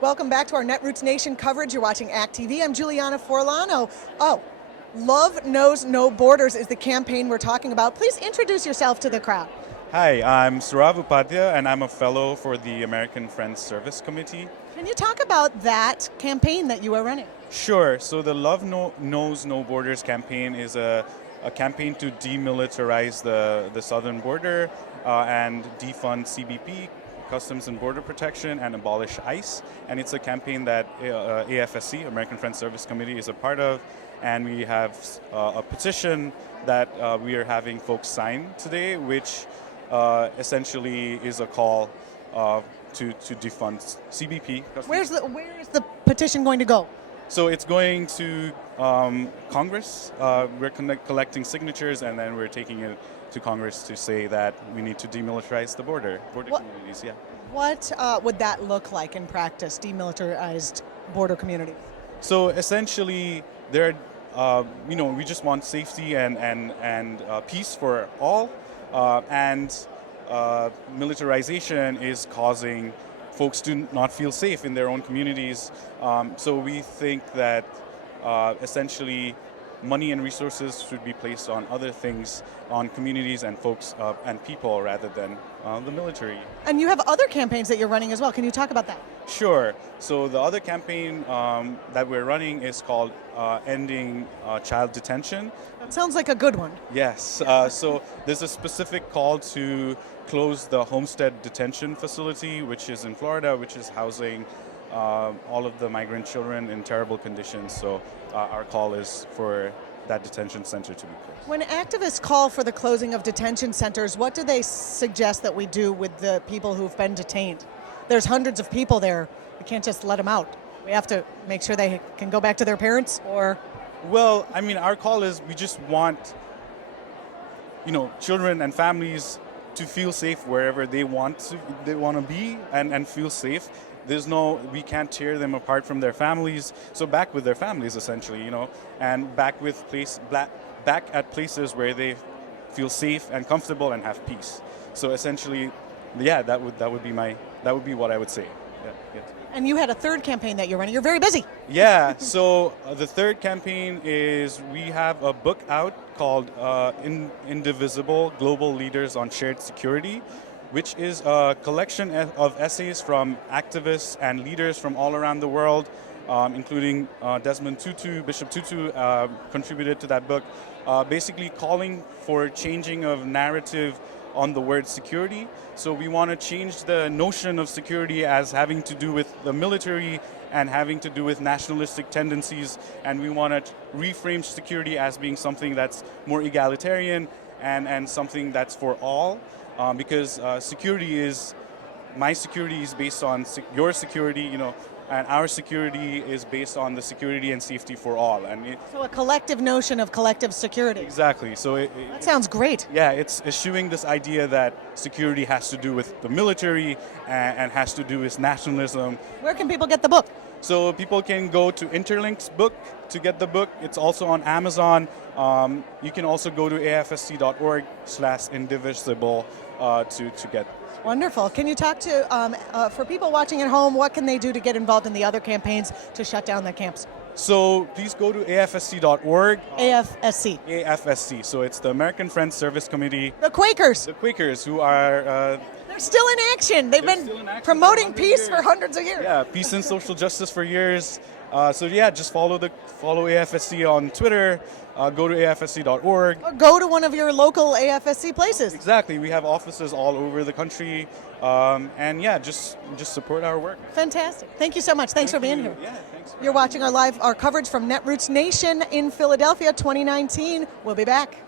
Welcome back to our Netroots Nation coverage. You're watching act.tv. I'm Julianna Forlano. Oh, Love Knows No Borders is the campaign we're talking about. Please introduce yourself to the crowd. Hi, I'm Surav Upadhyaya, and I'm a fellow for the American Friends Service Committee. Can you talk about that campaign that you are running? Sure. So the Knows No Borders campaign is a campaign to demilitarize the southern border and defund CBP, Customs and Border Protection, and abolish ICE. And it's a campaign that AFSC, American Friends Service Committee, is a part of. And we have a petition that we are having folks sign today, which essentially is a call to defund CBP. Where is the petition going to go? So it's going to Congress. We're collecting signatures, and then we're taking it to Congress to say that we need to demilitarize the border communities. Yeah. What would that look like in practice, demilitarized border communities? So essentially, we just want safety and peace for all, and militarization is causing folks to not feel safe in their own communities. So we think that essentially money and resources should be placed on other things, on communities and folks and people rather than the military. And you have other campaigns that you're running as well. Can you talk about that? Sure. So the other campaign that we're running is called Ending Child Detention. That sounds like a good one. Yes. So there's a specific call to close the Homestead Detention Facility, which is in Florida, which is housing all of the migrant children in terrible conditions. So our call is for that detention center to be closed. When activists call for the closing of detention centers, what do they suggest that we do with the people who've been detained? There's hundreds of people there. We can't just let them out. We have to make sure they can go back to their parents, or... Well, I mean, our call is we just want, children and families to feel safe wherever they want to be and feel safe. We can't tear them apart from their families. So back with their families, essentially, and back at places where they feel safe and comfortable and have peace. So essentially, yeah, that would be what I would say. Yeah. And you had a third campaign that you're running. You're very busy. Yeah. So the third campaign is we have a book out called Indivisible: Global Leaders on Shared Security, which is a collection of essays from activists and leaders from all around the world, including Desmond Tutu. Bishop Tutu contributed to that book, basically calling for changing of narrative on the word security. So we want to change the notion of security as having to do with the military and having to do with nationalistic tendencies, and we want to reframe security as being something that's more egalitarian and something that's for all. Because my security is based on your security, and our security is based on the security and safety for all. So a collective notion of collective security. Exactly. So that sounds great. Yeah, it's eschewing this idea that security has to do with the military and has to do with nationalism. Where can people get the book? So people can go to Interlink's book to get the book. It's also on Amazon. You can also go to afsc.org/indivisible to get. Wonderful. Can you talk to, for people watching at home, what can they do to get involved in the other campaigns to shut down the camps? So please go to afsc.org. AFSC. AFSC. So it's the American Friends Service Committee. The Quakers. The Quakers, who are... they're still in action. They've been promoting peace for hundreds of years. Yeah, peace and social justice for years. Just follow AFSC on Twitter. Go to afsc.org. Or go to one of your local AFSC places. Exactly. We have offices all over the country. Just support our work. Fantastic. Thank you so much. Thanks for being here. Yeah, thanks. You're watching our coverage from Netroots Nation in Philadelphia 2019. We'll be back.